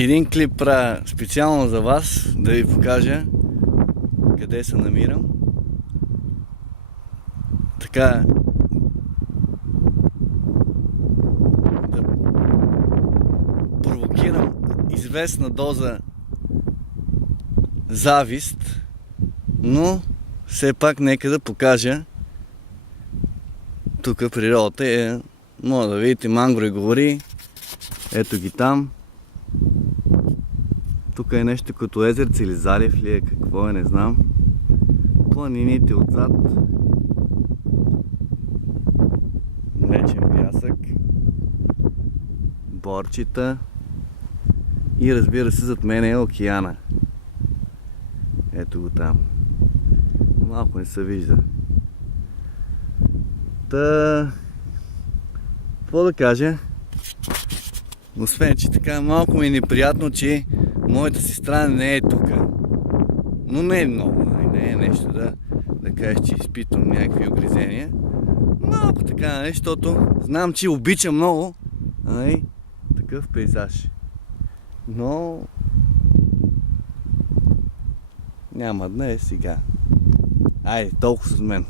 Един клип правя специално за вас, да ви покажа къде се намирам. Така да провокирам известна доза завист, но все пак нека да покажа. Тук природата е, може да видите, мангрови гори, ето ги там. Тук е нещо като езерце или залив ли е, какво е, не знам. Планините отзад. Млечен пясък. Борчета. И разбира се, зад мен е океана. Ето го там. Малко не се вижда. Та... какво да кажа? Освен, че така малко ми е неприятно, че моята сестра не е тук. Но не е много, не е нещо да кажеш, че изпитвам някакви огризения. Малко така, защото знам, че обича много такъв пейзаж. Но няма днес сега. Айде, толкова с мен.